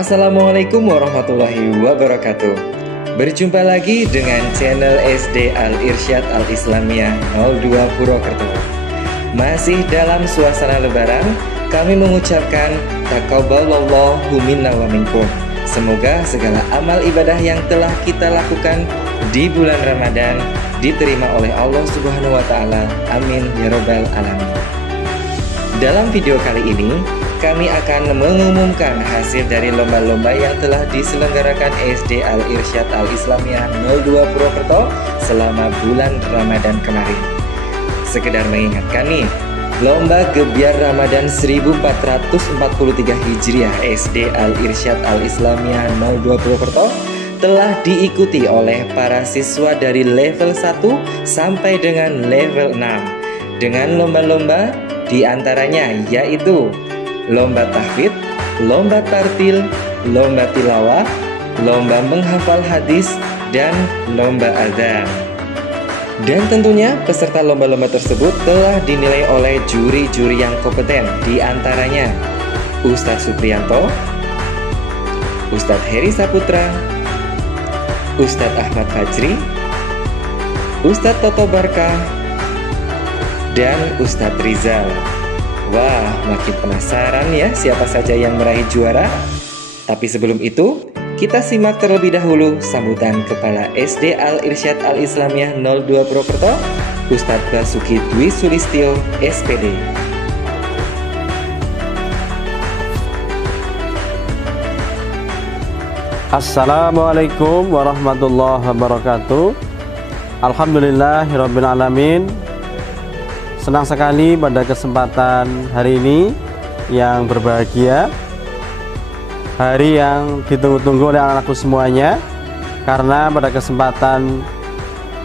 Assalamualaikum warahmatullahi wabarakatuh. Berjumpa lagi dengan channel SD Al-Irsyad Al-Islamiyah 02 Purwokerto. Masih dalam suasana lebaran, kami mengucapkan taqabbalallahu minna wa minkum. Semoga segala amal ibadah yang telah kita lakukan di bulan Ramadan diterima oleh Allah Subhanahu wa taala. Amin ya rabbal alamin. Dalam video kali ini, kami akan mengumumkan hasil dari lomba-lomba yang telah diselenggarakan SD Al-Irsyad Al-Islamiyah 02 Purwokerto selama bulan Ramadan kemarin. Sekedar mengingatkan nih, Lomba Gebyar Ramadan 1443 Hijriah SD Al-Irsyad Al-Islamiyah 02 Purwokerto telah diikuti oleh para siswa dari level 1 sampai dengan level 6 dengan lomba-lomba diantaranya yaitu lomba tahfidz, lomba tartil, lomba tilawah, lomba menghafal hadis, dan lomba adzan. Dan tentunya peserta lomba-lomba tersebut telah dinilai oleh juri-juri yang kompeten, di antaranya Ustadz Supriyanto, Ustadz Heri Saputra, Ustadz Ahmad Fajri, Ustadz Toto Barka, dan Ustadz Rizal. Wah, makin penasaran ya siapa saja yang meraih juara? Tapi sebelum itu, kita simak terlebih dahulu sambutan Kepala SD Al-Irsyad Al-Islamiyah 02 Purwokerto, Ustadz Basuki Dwi Sulistyo, SPD. Assalamualaikum warahmatullahi wabarakatuh. Alhamdulillahirabbil alamin. Senang sekali pada kesempatan hari ini yang berbahagia, hari yang ditunggu-tunggu oleh anak-anakku semuanya, karena pada kesempatan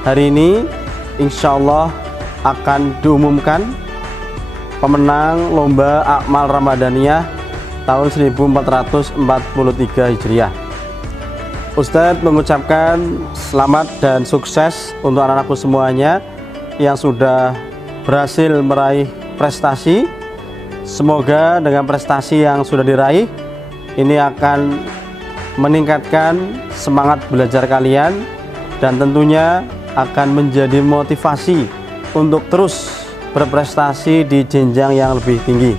hari ini insya Allah akan diumumkan pemenang Lomba Akmal Ramadaniyah tahun 1443 Hijriah. Ustadz mengucapkan selamat dan sukses untuk anak-anakku semuanya yang sudah berhasil meraih prestasi. Semoga dengan prestasi yang sudah diraih ini akan meningkatkan semangat belajar kalian dan tentunya akan menjadi motivasi untuk terus berprestasi di jenjang yang lebih tinggi.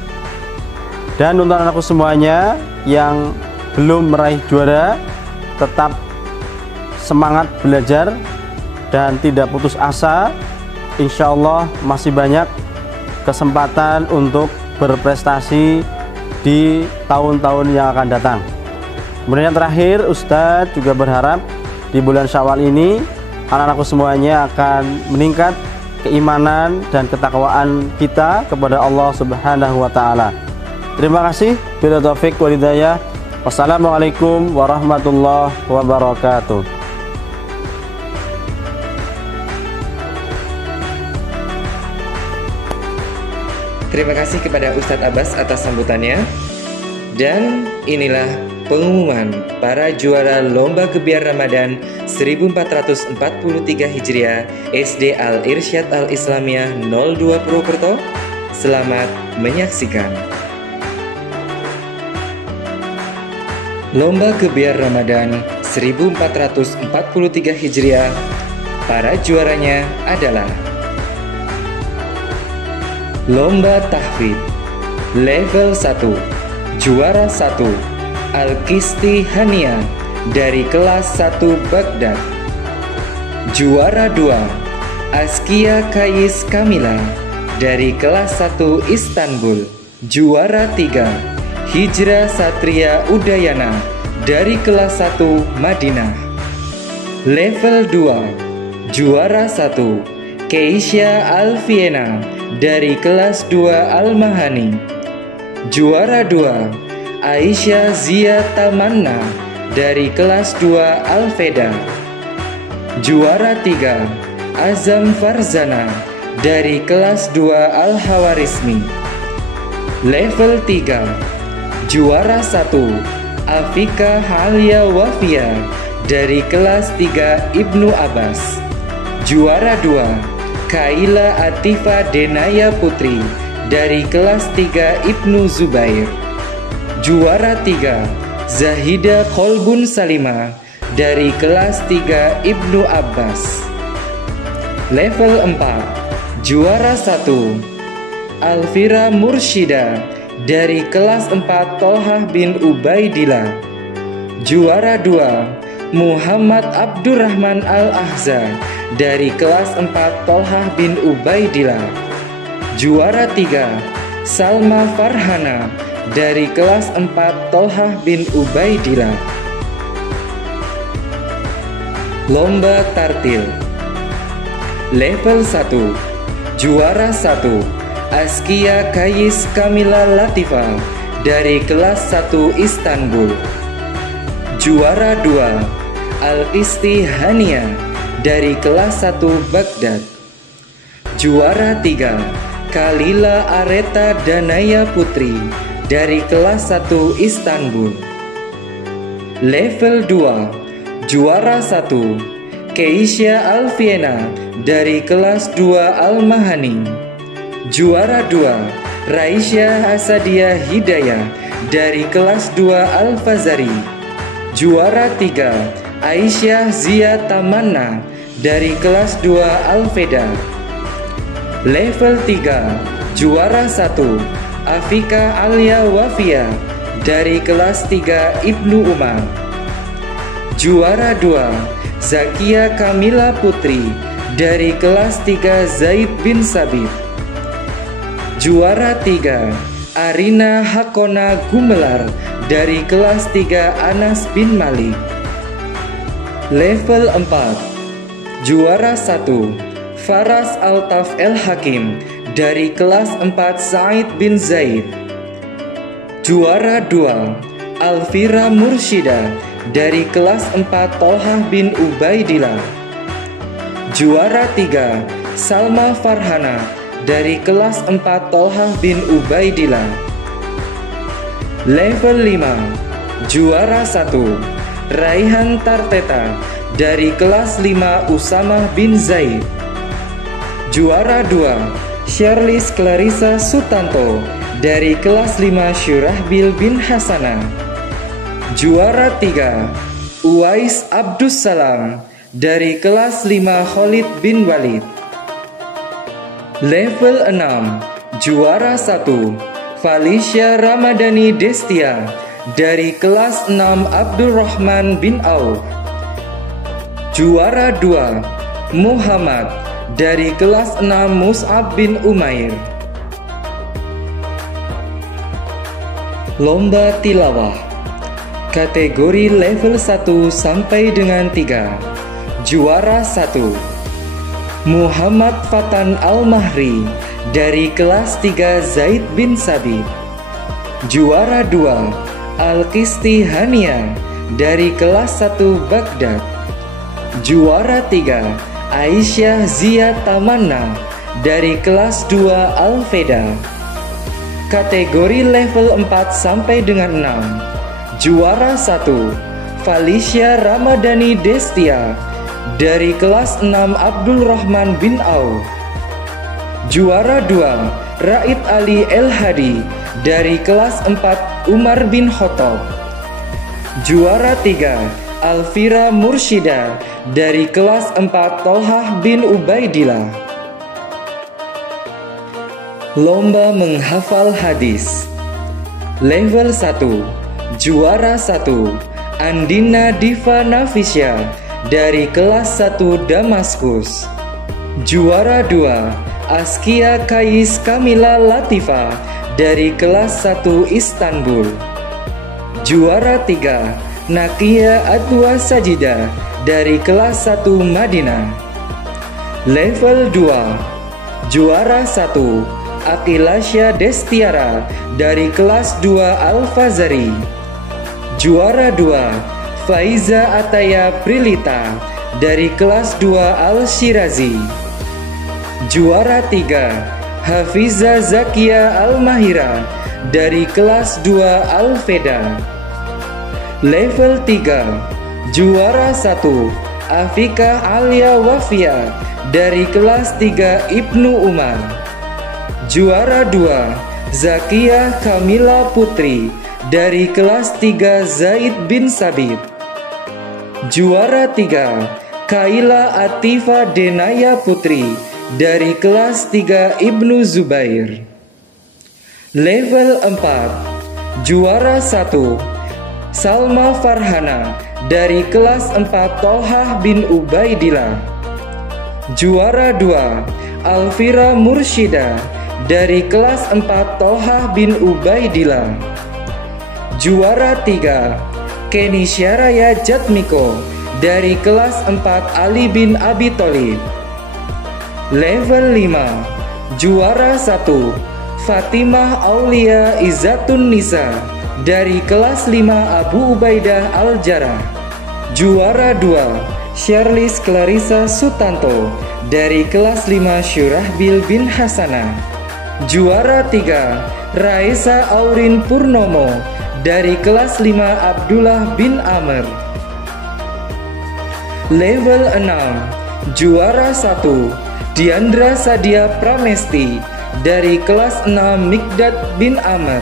Dan untuk anakku semuanya yang belum meraih juara, tetap semangat belajar dan tidak putus asa. Insya Allah masih banyak kesempatan untuk berprestasi di tahun-tahun yang akan datang. Kemudian yang terakhir, Ustadz juga berharap di bulan Syawal ini anak-anakku semuanya akan meningkat keimanan dan ketakwaan kita kepada Allah Subhanahu wa taala. Terima kasih. Bila taufik wal hidayah. Wassalamualaikum warahmatullahi wabarakatuh. Terima kasih kepada Ustadz Abbas atas sambutannya. Dan inilah pengumuman para juara Lomba Gebyar Ramadan 1443 Hijriah SD Al-Irsyad Al-Islamiyah 02 Purwokerto. Selamat menyaksikan. Lomba Gebyar Ramadan 1443 Hijriah. Para juaranya adalah Lomba Tahfidz Level 1, Juara 1 Al-Kisti Hania dari kelas 1 Baghdad. Juara 2 Askia Kais Kamila dari kelas 1 Istanbul. Juara 3 Hijrah Satria Udayana dari kelas 1 Madinah. Level 2 Juara 1 Keisha Alfiena dari kelas 2 Al-Mahani. Juara 2 Aisyah Zia Tamanna dari kelas 2 Al-Feda. Juara 3 Azam Farzana dari kelas 2 Al-Hawarizmi. Level 3 Juara 1 Afika Halia Wafia dari kelas 3 Ibnu Abbas. Juara 2 Kaila Atifa Denaya Putri dari kelas 3 Ibnu Zubair. Juara 3 Zahida Kolbun Salima dari kelas 3 Ibnu Abbas. Level 4, juara 1 Alfira Mursyida dari kelas 4 Tolhah bin Ubaidillah. Juara 2 Muhammad Abdurrahman Al-Ahza dari kelas 4 Tolhah bin Ubaidillah. Juara 3 Salma Farhana dari kelas 4 Tolhah bin Ubaidillah. Lomba tartil. Level 1, juara 1 Askia Kayis Kamila Latifa dari kelas 1 Istanbul. Juara 2 Al-Qisti Hania dari kelas 1 Baghdad. Juara 3 Kalila Areta Danaya Putri dari kelas 1 Istanbul. Level 2, juara 1 Keisha Alfiena dari kelas 2 Al-Mahani. Juara 2 Raisya Asadia Hidayah dari kelas 2 Al-Fazari. Juara 3 Aisyah Zia Tamanna dari kelas 2 Al-Feda. Level 3, juara 1 Afika Alia Wafia dari kelas 3 Ibnu Umar. Juara 2 Zakia Kamila Putri dari kelas 3 Zaid bin Sabit. Juara 3 Arina Hakona Gumelar dari kelas 3 Anas bin Malik. Level 4, juara 1 Faras Altaf El Hakim dari kelas 4 Said bin Zaid. Juara 2 Alfira Mursyida dari kelas 4 Tolhah bin Ubaidillah. Juara 3 Salma Farhana dari kelas 4 Tolhah bin Ubaidillah. Level 5, juara 1 Raihan Tarteta dari kelas 5 Usamah bin Zaid. Juara 2 Sherlis Clarissa Sutanto dari kelas 5 Syurahbil bin Hasanah. Juara 3 Uwais Abdussalam dari kelas 5 Khalid bin Walid. Level 6, juara 1 Felicia Ramadhani Destia dari kelas 6 Abdurrahman bin Auf. Juara 2 Muhammad dari kelas 6 Mus'ab bin Umair. Lomba tilawah. Kategori level 1 sampai dengan 3. Juara 1 Muhammad Fatan Al-Mahri dari kelas 3 Zaid bin Sabit. Juara 2 Al-Qisti Hania dari kelas 1 Baghdad. Juara 3 Aisyah Zia Tamanna dari kelas 2 Al-Feda. Kategori level 4 sampai dengan 6. Juara 1 Felicia Ramadhani Destia dari kelas 6 Abdul Rahman bin Auf. Juara 2 Raid Ali El Hadi dari kelas 4 Umar bin Khattab. Juara 3 Alfira Mursyida dari kelas 4 Tolhah bin Ubaidillah. Lomba menghafal hadis. Level 1, juara 1 Andina Diva Nafisya dari kelas 1 Damaskus. Juara 2 Askia Kayis Kamila Latifa dari kelas 1 Istanbul. Juara 3 Nakia Atwa Sajida dari kelas 1 Madinah. Level 2, juara 1 Akilasya Destiara dari kelas 2 Al-Fazari. Juara 2 Faiza Ataya Prilita dari kelas 2 Al-Shirazi. Juara 3 Hafiza Zakia Al-Mahira dari kelas 2 Al-Feda. Level 3, juara 1 Afika Alia Wafia dari kelas 3 Ibnu Umar. Juara 2 Zakia Kamila Putri dari kelas 3 Zaid bin Sabit. Juara 3 Kaila Atifa Denaya Putri dari kelas 3 Ibnu Zubair. Level 4 Juara 1 Salma Farhana dari kelas 4 Tolhah bin Ubaidillah. Juara 2 Alfira Mursyida dari kelas 4 Tolhah bin Ubaidillah. Juara 3 Kenny Syaraya Jatmiko dari kelas 4 Ali bin Abi Thalib. Level 5 Juara 1 Fatimah Aulia Izzatun Nisa dari kelas 5 Abu Ubaidah Al-Jarrah. Juara 2 Charlize Clarissa Sutanto dari kelas 5 Syurahbil bin Hasanah. Juara 3 Raisa Aurin Purnomo dari kelas 5 Abdullah bin Amr. Level 6 Juara 1 Diandra Sadia Pramesti dari kelas 6 Mikdad bin Amr.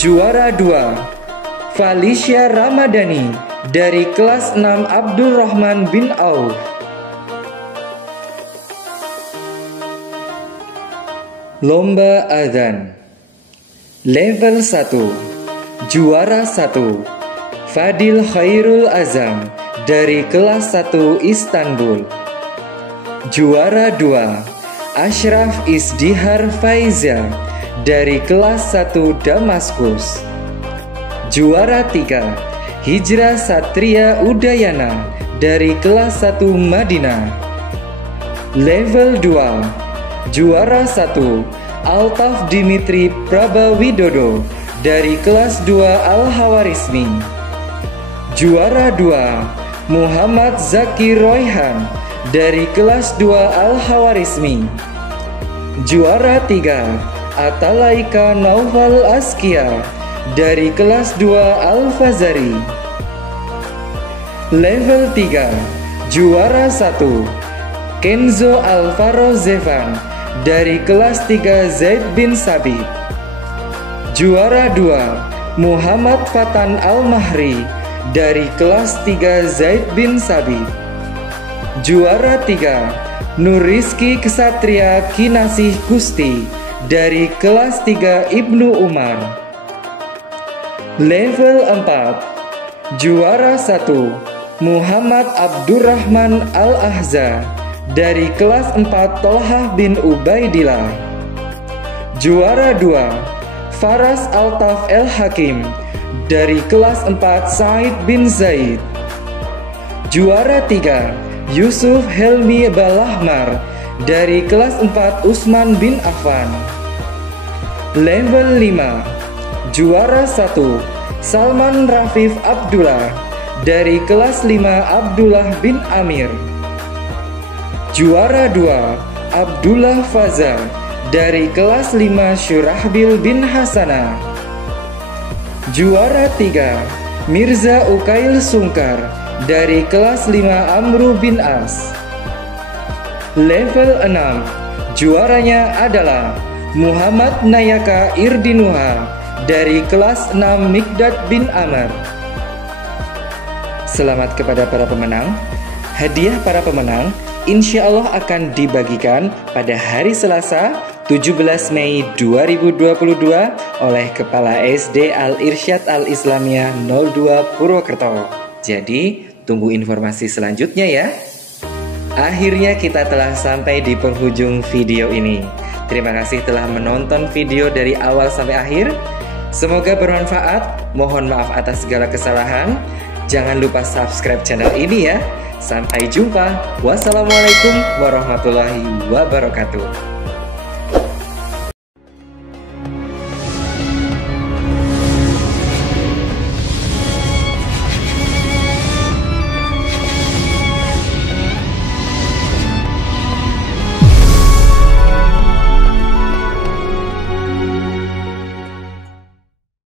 Juara 2 Felicia Ramadhani dari kelas 6 Abdul Rahman bin Auf. Lomba Adzan. Level 1 Juara 1 Fadil Khairul Azam dari kelas 1 Istanbul. Juara 2 Ashraf Isdihar Faiza dari kelas 1 Damaskus. Juara 3 Hijrah Satria Udayana dari kelas 1 Madinah. Level 2 Juara 1 Altaf Dimitri Prabawidodo dari kelas 2 Al-Hawarizmi. Juara 2 Muhammad Zaki Royhan dari kelas 2 Al-Hawarizmi. Juara 3 Atalaika Naufal Askia dari kelas 2 Al-Fazari. Level 3 Juara 1 Kenzo Alvaro Zevan dari kelas 3 Zaid bin Sabit. Juara 2 Muhammad Fatan Al-Mahri dari kelas 3 Zaid bin Sabit. Juara 3 Nuriski Kesatria Kinasih Kusti dari kelas 3 Ibnu Umar. Level 4 Juara 1 Muhammad Abdurrahman Al-Ahza dari kelas 4 Tolhah bin Ubaidillah. Juara 2 Faras Altaf El Hakim dari kelas 4 Said bin Zaid. Juara 3 Yusuf Helmi Balahmar dari kelas 4 Utsman bin Affan. Level 5 Juara 1 Salman Rafif Abdullah dari kelas 5 Abdullah bin Amir. Juara 2 Abdullah Faza dari kelas 5 Syurahbil bin Hasanah. Juara 3 Mirza Ukail Sungkar dari kelas 5 Amru bin As. Level 6 Juaranya adalah Muhammad Nayaka Irdinuha dari kelas 6 Mikdad bin Amr. Selamat kepada para pemenang. Hadiah para pemenang insya Allah akan dibagikan pada hari Selasa 17 Mei 2022 oleh Kepala SD Al-Irsyad Al-Islamiyah 02 Purwokerto. Jadi tunggu informasi selanjutnya ya. Akhirnya kita telah sampai di penghujung video ini. Terima kasih telah menonton video dari awal sampai akhir. Semoga bermanfaat. Mohon maaf atas segala kesalahan. Jangan lupa subscribe channel ini ya. Sampai jumpa. Wassalamualaikum warahmatullahi wabarakatuh.